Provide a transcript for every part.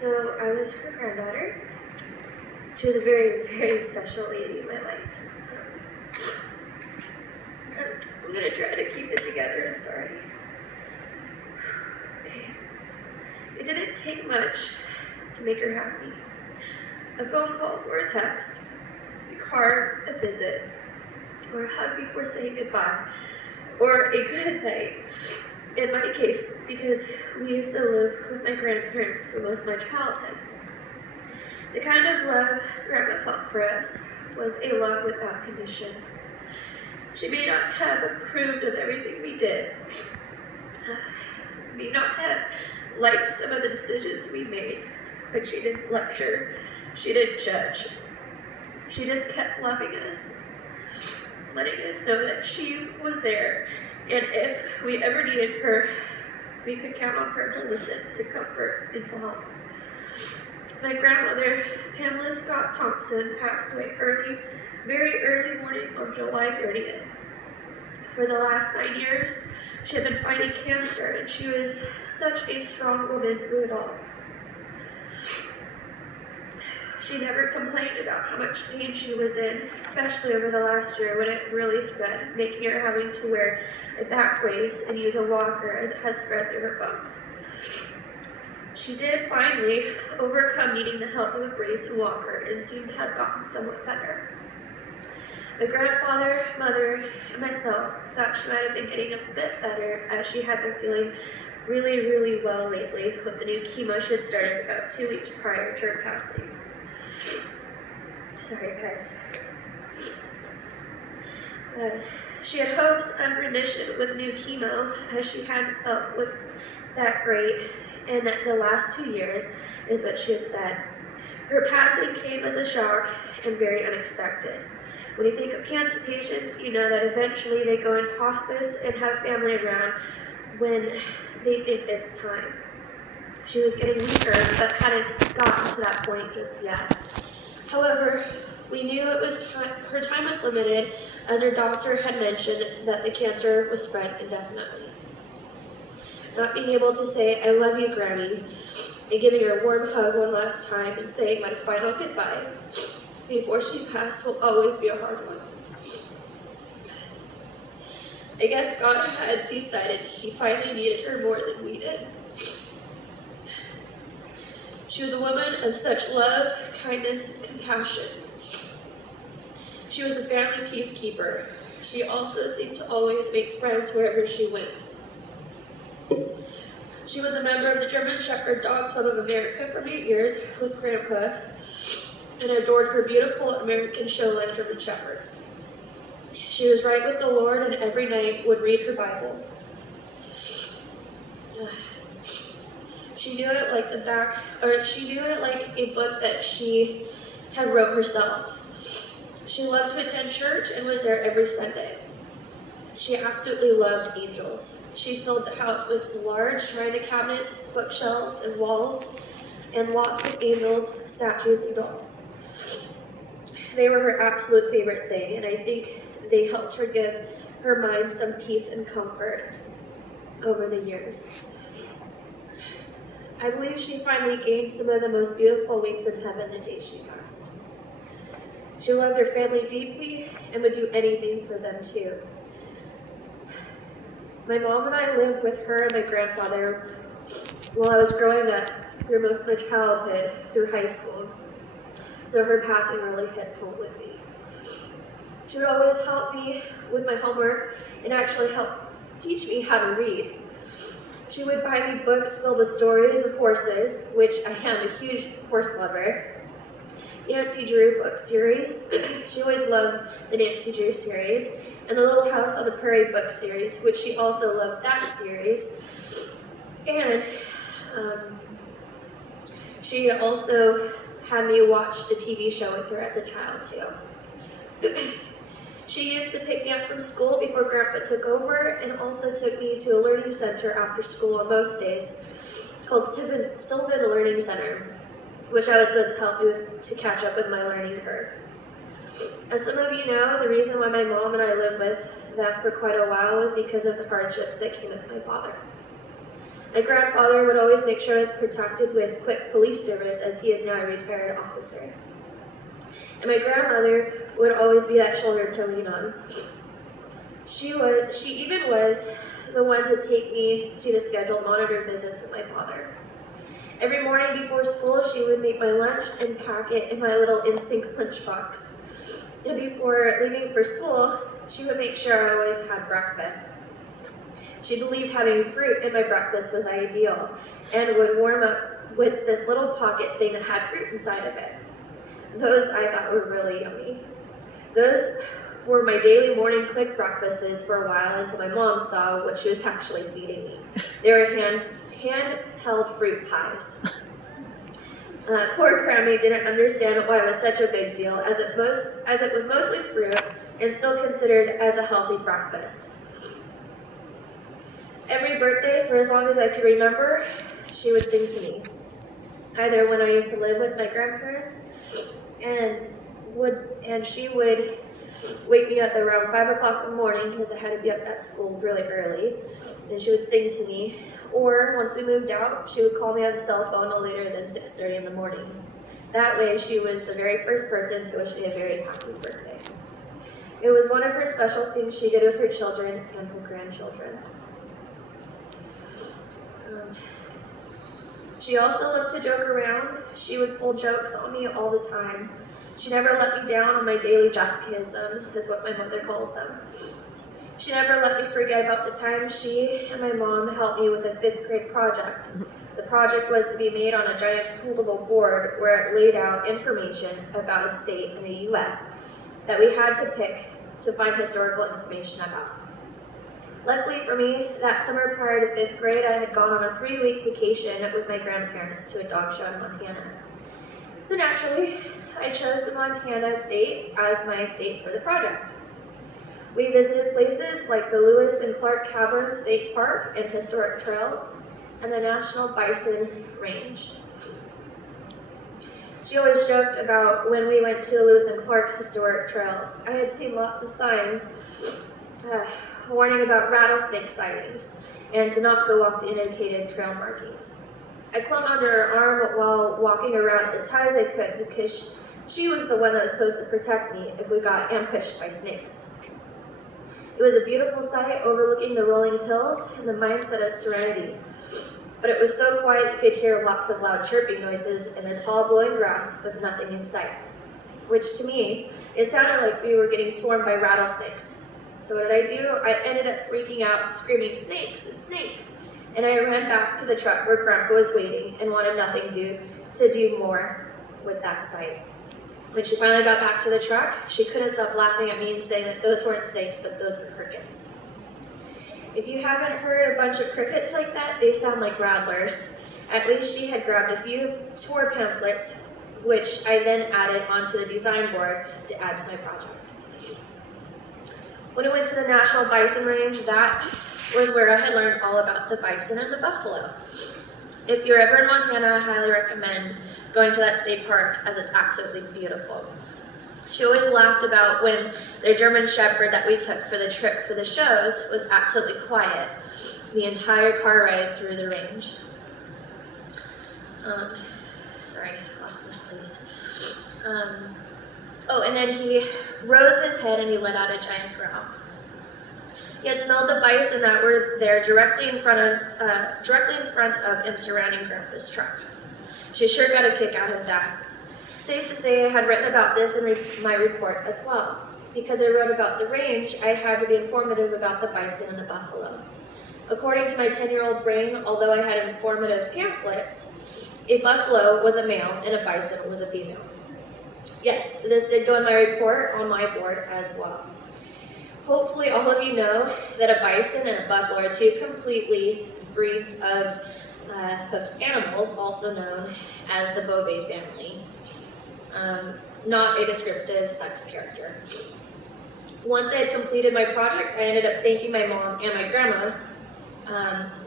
So I was her granddaughter. She was a very, very special lady in my life. I'm gonna try to keep it together, I'm sorry. Okay. It didn't take much to make her happy. A phone call or a text, a card, a visit, or a hug before saying goodbye, or a good night. In my case, because we used to live with my grandparents for most of my childhood. The kind of love Grandma felt for us was a love without condition. She may not have approved of everything we did, may not have liked some of the decisions we made, but she didn't lecture, she didn't judge. She just kept loving us, letting us know that she was there, and if we ever needed her, we could count on her to listen, to comfort, and to help. My grandmother, Pamela Scott Thompson, passed away very early morning on July 30th. For the last 9 years, she had been fighting cancer, and she was such a strong woman through it all. She never complained about how much pain she was in, especially over the last year when it really spread, making her having to wear a back brace and use a walker as it had spread through her bones. She did finally overcome needing the help of a brace and walker and soon had gotten somewhat better. My grandfather, mother, and myself thought she might have been getting a bit better as she had been feeling really, really well lately with the new chemo she had started about 2 weeks prior to her passing. Sorry, guys. She had hopes of remission with new chemo as she hadn't felt with that great in the last 2 years, is what she had said. Her passing came as a shock and very unexpected. When you think of cancer patients, you know that eventually they go into hospice and have family around when they think it's time. She was getting weaker, but hadn't gotten to that point just yet. However, we knew it was her time was limited, as her doctor had mentioned that the cancer was spread indefinitely. Not being able to say, "I love you, Grammy," and giving her a warm hug one last time and saying my final goodbye before she passed will always be a hard one. I guess God had decided He finally needed her more than we did. She was a woman of such love, kindness, and compassion. She was a family peacekeeper. She also seemed to always make friends wherever she went. She was a member of the German Shepherd Dog Club of America for 8 years with Grandpa and adored her beautiful American Showline German Shepherds. She was right with the Lord and every night would read her Bible. She knew it like a book that she had wrote herself. She loved to attend church and was there every Sunday. She absolutely loved angels. She filled the house with large china cabinets, bookshelves, and walls, and lots of angels, statues, and dolls. They were her absolute favorite thing, and I think they helped her give her mind some peace and comfort over the years. I believe she finally gained some of the most beautiful wings in heaven the day she passed. She loved her family deeply and would do anything for them too. My mom and I lived with her and my grandfather while I was growing up through most of my childhood through high school, so her passing really hits home with me. She would always help me with my homework and actually help teach me how to read. She would buy me books filled with stories of horses, which I am a huge horse lover. Nancy Drew book series. She always loved the Nancy Drew series. And the Little House on the Prairie book series, which she also loved that series. And she also had me watch the TV show with her as a child too. She used to pick me up from school before Grandpa took over and also took me to a learning center after school on most days called Sylvan Learning Center, which I was supposed to help me with to catch up with my learning curve. As some of you know, the reason why my mom and I lived with them for quite a while was because of the hardships that came with my father. My grandfather would always make sure I was protected with quick police service, as he is now a retired officer. And my grandmother would always be that shoulder to lean on. She even was the one to take me to the scheduled monitored visits with my father. Every morning before school, she would make my lunch and pack it in my little InSync lunchbox. And before leaving for school, she would make sure I always had breakfast. She believed having fruit in my breakfast was ideal and would warm up with this little pocket thing that had fruit inside of it. Those I thought were really yummy. Those were my daily morning quick breakfasts for a while until my mom saw what she was actually feeding me. They were hand-held fruit pies. Poor Grammy didn't understand why it was such a big deal, as it was mostly fruit and still considered as a healthy breakfast. Every birthday, for as long as I could remember, she would sing to me. Either when I used to live with my grandparents, and she would wake me up around 5 o'clock in the morning because I had to be up at school really early, and she would sing to me. Or once we moved out, she would call me on the cell phone no later than 6:30 in the morning. That way, she was the very first person to wish me a very happy birthday. It was one of her special things she did with her children and her grandchildren. She also loved to joke around. She would pull jokes on me all the time. She never let me down on my daily Jessicaisms, is what my mother calls them. She never let me forget about the time she and my mom helped me with a 5th grade project. The project was to be made on a giant foldable board where it laid out information about a state in the U.S. that we had to pick to find historical information about. Luckily for me, that summer prior to 5th grade, I had gone on a 3-week vacation with my grandparents to a dog show in Montana. So naturally, I chose the Montana state as my state for the project. We visited places like the Lewis and Clark Cavern State Park and historic trails, and the National Bison Range. She always joked about when we went to the Lewis and Clark historic trails. I had seen lots of signs warning about rattlesnake sightings and to not go off the indicated trail markings. I clung onto her arm while walking around as tight as I could because she was the one that was supposed to protect me if we got ambushed by snakes. It was a beautiful sight overlooking the rolling hills and the mindset of serenity. But it was so quiet you could hear lots of loud chirping noises in the tall blowing grass with nothing in sight. Which to me, it sounded like we were getting swarmed by rattlesnakes. So what did I do? I ended up freaking out, screaming, "Snakes, it's snakes!" And I ran back to the truck where Grandpa was waiting and wanted nothing to do more with that sight. When she finally got back to the truck, she couldn't stop laughing at me and saying that those weren't snakes, but those were crickets. If you haven't heard a bunch of crickets like that, they sound like rattlers. At least she had grabbed a few tour pamphlets, which I then added onto the design board to add to my project. When I went to the National Bison Range, that was where I had learned all about the bison and the buffalo. If you're ever in Montana, I highly recommend going to that state park, as it's absolutely beautiful. She always laughed about when the German Shepherd that we took for the trip for the shows was absolutely quiet the entire car ride through the range. Sorry, lost this place. And then he rose his head and he let out a giant growl. He had smelled the bison that were there directly in front of and surrounding Grandpa's truck. She sure got a kick out of that. Safe to say I had written about this in my report as well. Because I wrote about the range, I had to be informative about the bison and the buffalo. According to my 10-year-old brain, although I had informative pamphlets, a buffalo was a male and a bison was a female. Yes, this did go in my report on my board as well. Hopefully all of you know that a bison and a buffalo are two completely breeds of hoofed animals, also known as the Bovine family. Not a descriptive sex character. Once I had completed my project, I ended up thanking my mom and my grandma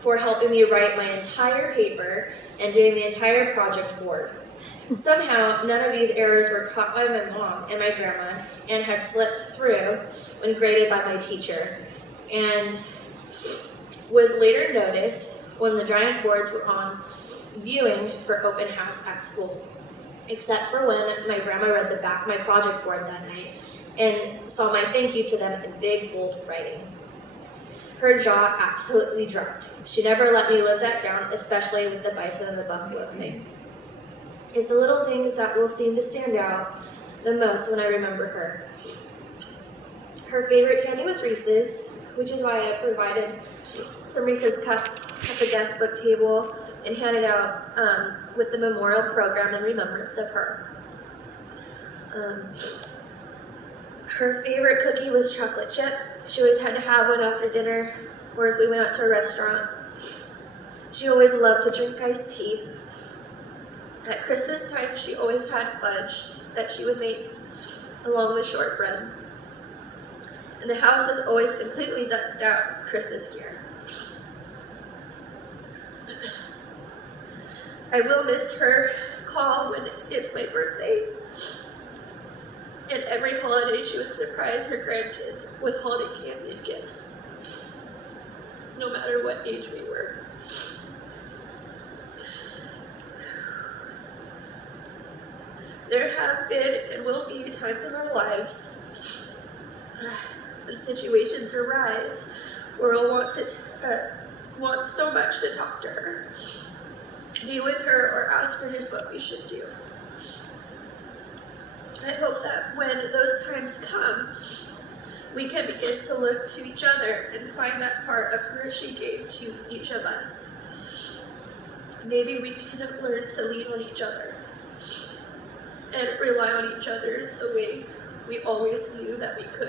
for helping me write my entire paper and doing the entire project board. Somehow, none of these errors were caught by my mom and my grandma and had slipped through when graded by my teacher, and was later noticed when the giant boards were on viewing for open house at school, except for when my grandma read the back of my project board that night and saw my thank you to them in big, bold writing. Her jaw absolutely dropped. She never let me live that down, especially with the bison and the buffalo thing. It's the little things that will seem to stand out the most when I remember her. Her favorite candy was Reese's, which is why I provided some Reese's cups at the guest book table and handed out with the memorial program in remembrance of her. Her favorite cookie was chocolate chip. She always had to have one after dinner or if we went out to a restaurant. She always loved to drink iced tea. At Christmas time, she always had fudge that she would make along with shortbread. And the house is always completely decked out Christmas gear. I will miss her call when it's my birthday. And every holiday she would surprise her grandkids with holiday candy and gifts, no matter what age we were. There have been and will be times in our lives when situations arise where we'll want so much to talk to her, be with her, or ask her just what we should do. I hope that when those times come, we can begin to look to each other and find that part of her she gave to each of us. Maybe we can learn to lean on each other and rely on each other the way we always knew that we could.